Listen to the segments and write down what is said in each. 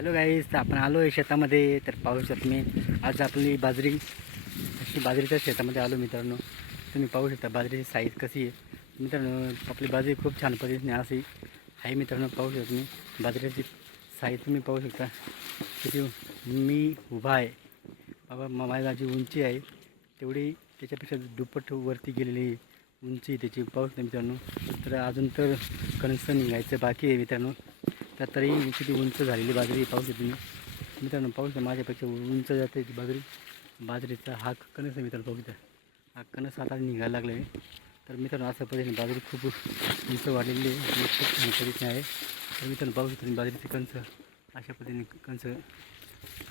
Hello guys आपण आलो आहे शेतामध्ये. तर पाहू शकत मी आज आपली बाजरी अशी बाजरीच्या शेतामध्ये आलो मित्रांनो. तुम्ही पाहू शकता बाजरीची साईज कशी आहे. मित्रांनो आपली बाजरी खूप छान पद्धतीने अशी आहे मित्रांनो. पाहू शकत मी बाजरीची साईज तुम्ही पाहू शकता. किती मी उभा आहे. बाबा माझा जी उंची आहे तेवढी त्याच्यापेक्षा दुप्पट वरती गेलेली उंची त्याची. पाहू शकता मित्रांनो. तर अजून तर कणसं निघायचं बाकी आहे मित्रांनो. त्यात तरी किती उंच झालेली बाजरी पाहू शकतो मी. मित्रांनो पाहू शकता माझ्यापेक्षा उंच जाते ती बाजरी. बाजरीचा हा कणस आहे मित्रांनो पाहू शकता. हा कणस आता निघायला लागला आहे. तर मित्रांनो अशा पद्धतीने बाजरी खूप उंच वाढलेली आहे. खूप पद्धतीने आहे. तर मित्रांनो पाहू शकतो बाजरीचे कणस. अशा पद्धतीने कणस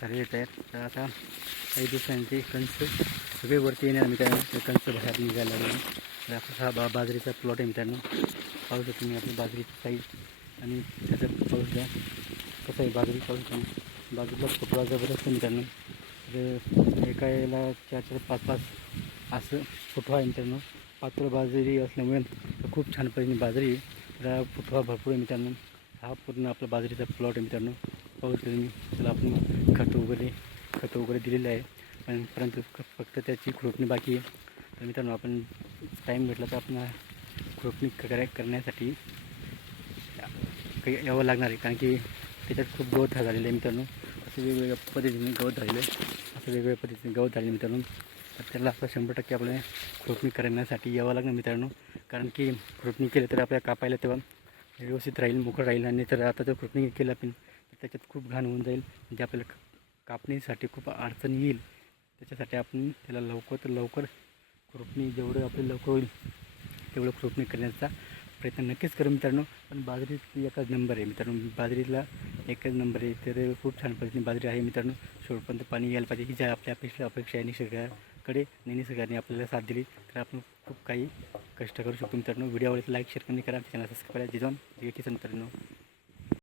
झालेले तयार तर आता काही दिवसांनी ते कणस सगळे वरती येणार मित्रांनो. ते कणस बाहेर निघायला लागले. तर असा हा बा बाजरीचा प्लॉट आहे मित्रांनो. पाहू शकतो तुम्ही आपली बाजरीची साईज. आणि त्याच्या पाहू द्या कसं आहे बाजरी पाहू द्या बाजूला फुटवा जबरदस्त मित्रांनो. तर एका याला चार चार पाच पाच असं फुटवा आहे मित्रांनो. पातळ बाजरी असल्यामुळे खूप छान पद्धतीने बाजरी आहे. तर फुटवा भरपूर आहे मित्रांनो. हा पूर्ण आपला बाजरीचा प्लॉट आहे मित्रांनो. पाहू शकता त्याला आपण खतं वगैरे खतं वगैरे दिलेलं आहे. पण परंतु फक्त त्याची खुरपणी बाकी आहे. तर मित्रांनो आपण टाईम भेटला तर आपण खुरपणी कराय करण्यासाठी यावं लागणार आहे. कारण की त्याच्यात खूप गवत झालेलं आहे मित्रांनो. असं वेगवेगळ्या पद्धतीने गवत झालेलं आहे. असं वेगवेगळ्या पद्धतीने गवत झालेलं मित्रांनो. तर त्याला आपलं शंभर टक्के आपल्याला खुरपणी करण्यासाठी यावं लागणार मित्रांनो. कारण की खुरपणी केलं तर आपल्या कापायला तेव्हा व्यवस्थित राहील मोकळं राहील. आणि तर आता जर खुरपणी केलं आपण तर त्याच्यात खूप घाण होऊन जाईल. म्हणजे आपल्याला कापणीसाठी खूप अडचण येईल. त्याच्यासाठी आपण त्याला लवकर तर लवकर खुरपणी जेवढं आपलं लवकर होईल तेवढं खुरपणी करण्याचा प्रयत्न नक्कीच करू मित्रांनो. पण बाजरी एकच नंबर आहे मित्रांनो. बाजरीला एकच नंबर आहे. तर खूप छान पद्धतीने बाजरी आहे मित्रांनो. शेवटपर्यंत पाणी यायला पाहिजे ही ज्या आपल्या अपेक्षा अपेक्षा आहे निसर्गाकडे. आणि निसर्गाने आपल्याला साथ दिली. तर आपण खूप काही कष्ट करू शकतो मित्रांनो. व्हिडिओ आवडत लाईक शेअर कमी करा. चॅनल सबस्क्राईब करा. जिजाऊन किसन मित्रांनो.